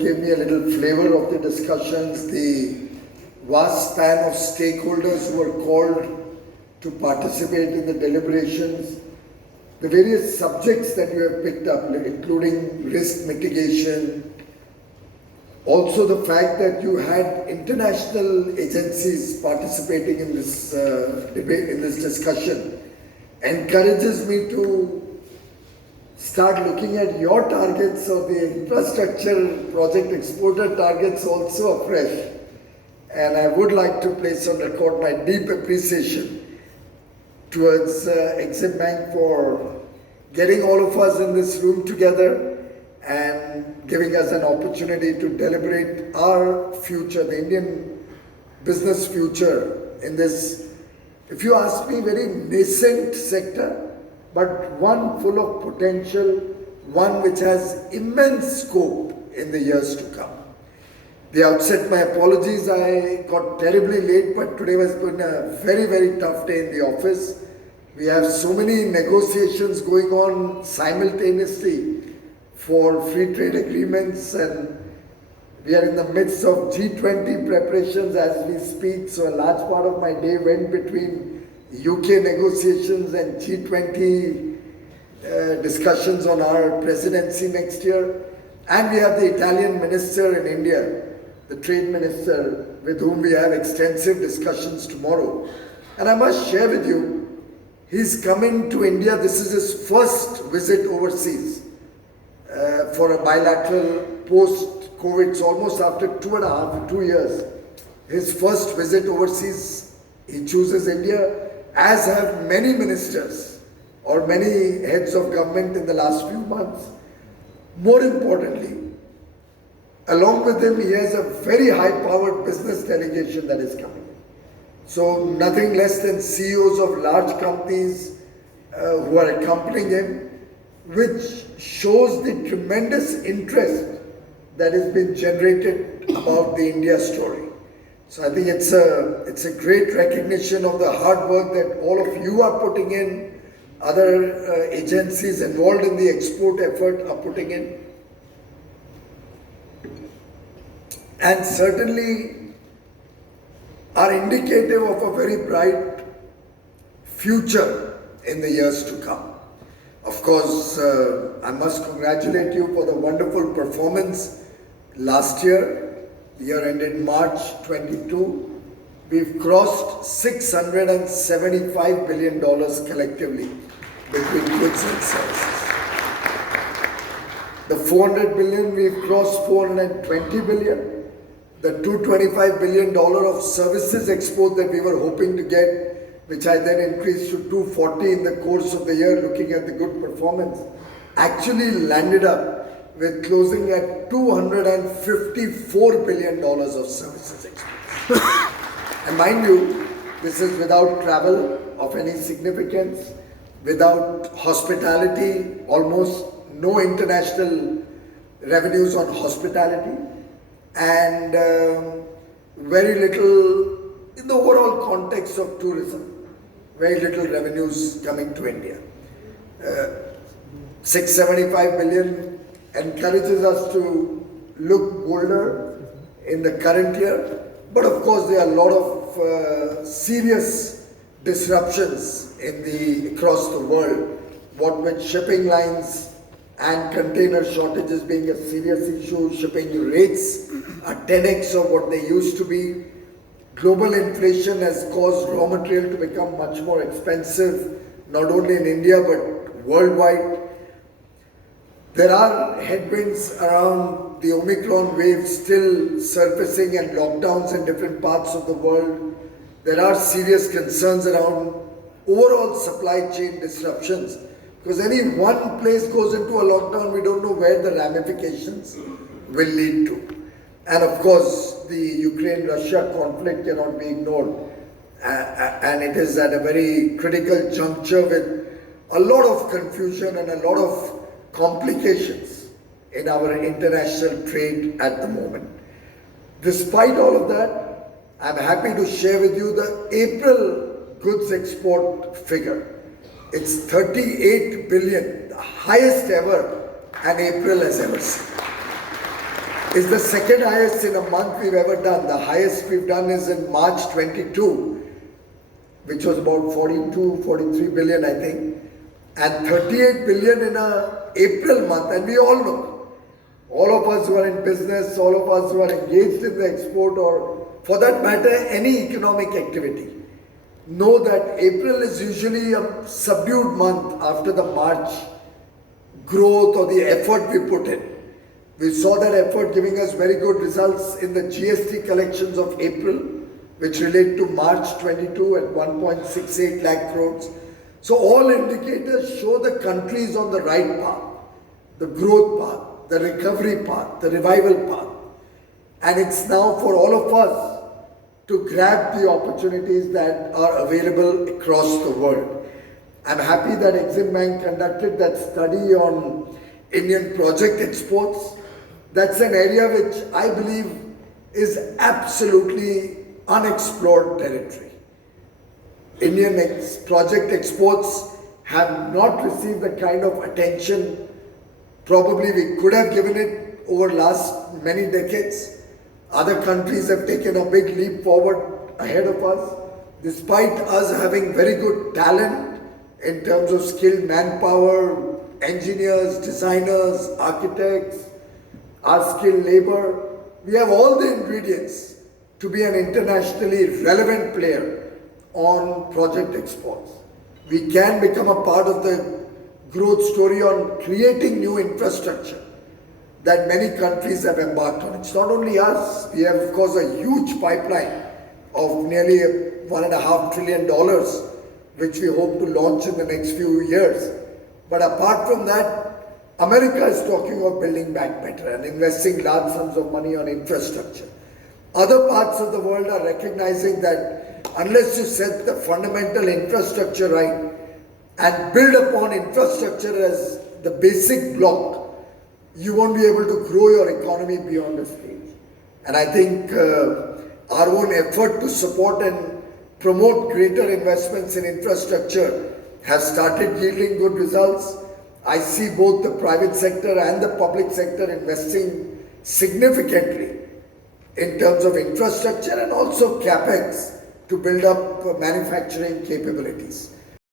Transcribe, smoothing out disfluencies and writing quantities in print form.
gave me a little flavor of the discussions, the vast span of stakeholders who were called to participate in the deliberations, the various subjects that you have picked up, including risk mitigation, also the fact that you had international agencies participating in this debate, in this discussion, encourages me to start looking at your targets or the infrastructure project exporter targets also afresh. And I would like to place on record my deep appreciation towards Exim Bank for getting all of us in this room together and giving us an opportunity to deliberate our future, the Indian business future in this, if you ask me, very nascent sector, but one full of potential, one which has immense scope in the years to come. The outset, my apologies, I got terribly late, but today has been a very, very tough day in the office. We have so many negotiations going on simultaneously for free trade agreements, and we are in the midst of G20 preparations as we speak, so a large part of my day went between UK negotiations and G20 discussions on our presidency next year. And we have the Italian minister in India, the trade minister, with whom we have extensive discussions tomorrow. And I must share with you, he's coming to India. This is his first visit overseas for a bilateral post-COVID. It's almost after 2 years. His first visit overseas, he chooses India, as have many ministers or many heads of government in the last few months. More importantly, along with him, he has a very high-powered business delegation that is coming. So nothing less than CEOs of large companies who are accompanying him, which shows the tremendous interest that has been generated about the India story. So I think it's a great recognition of the hard work that all of you are putting in, other agencies involved in the export effort are putting in. And certainly are indicative of a very bright future in the years to come. Of course, I must congratulate you for the wonderful performance last year. The year ended March 22. We've crossed $675 billion collectively between goods and services. The 400 billion, we've crossed 420 billion. The $225 billion of services export that we were hoping to get, which I then increased to 240 in the course of the year, looking at the good performance, actually landed up with closing at $254 billion of services exports. And mind you, this is without travel of any significance, without hospitality, almost no international revenues on hospitality, and very little, in the overall context of tourism, very little revenues coming to India. 675 billion encourages us to look bolder in the current year, but of course there are a lot of serious disruptions across the world, what with shipping lines and container shortages being a serious issue. Shipping rates are 10x of what they used to be. Global inflation has caused raw material to become much more expensive, not only in India but worldwide. There are headwinds around the Omicron wave still surfacing and lockdowns in different parts of the world. There are serious concerns around overall supply chain disruptions, because any one place goes into a lockdown, we don't know where the ramifications will lead to. And of course, the Ukraine-Russia conflict cannot be ignored. And it is at a very critical juncture with a lot of confusion and a lot of complications in our international trade at the moment. Despite all of that, I'm happy to share with you the April goods export figure. It's 38 billion, the highest ever an April has ever seen. is the second highest in a month we've ever done. The highest we've done is in March 22, which was about 42, 43 billion, I think, and 38 billion in a April month. And we all know, all of us who are in business, all of us who are engaged in the export or for that matter, any economic activity, know that April is usually a subdued month after the March growth or the effort we put in. We saw that effort giving us very good results in the GST collections of April, which relate to March 22 at 1.68 lakh crores. So all indicators show the country is on the right path, the growth path, the recovery path, the revival path. And it's now for all of us to grab the opportunities that are available across the world. I'm happy that Exim Bank conducted that study on Indian project exports. That's an area which I believe is absolutely unexplored territory. Indian project exports have not received the kind of attention probably we could have given it over last many decades. Other countries have taken a big leap forward ahead of us, despite us having very good talent in terms of skilled manpower, engineers, designers, architects, our skilled labor. We have all the ingredients to be an internationally relevant player on project exports. We can become a part of the growth story on creating new infrastructure that many countries have embarked on. It's not only us. We have, of course, a huge pipeline of nearly $1.5 trillion, which we hope to launch in the next few years. But apart from that, America is talking of building back better and investing large sums of money on infrastructure. Other parts of the world are recognizing that unless you set the fundamental infrastructure right and build upon infrastructure as the basic block, you won't be able to grow your economy beyond the stage. And I think our own effort to support and promote greater investments in infrastructure has started yielding good results. I see both the private sector and the public sector investing significantly in terms of infrastructure and also capex to build up manufacturing capabilities.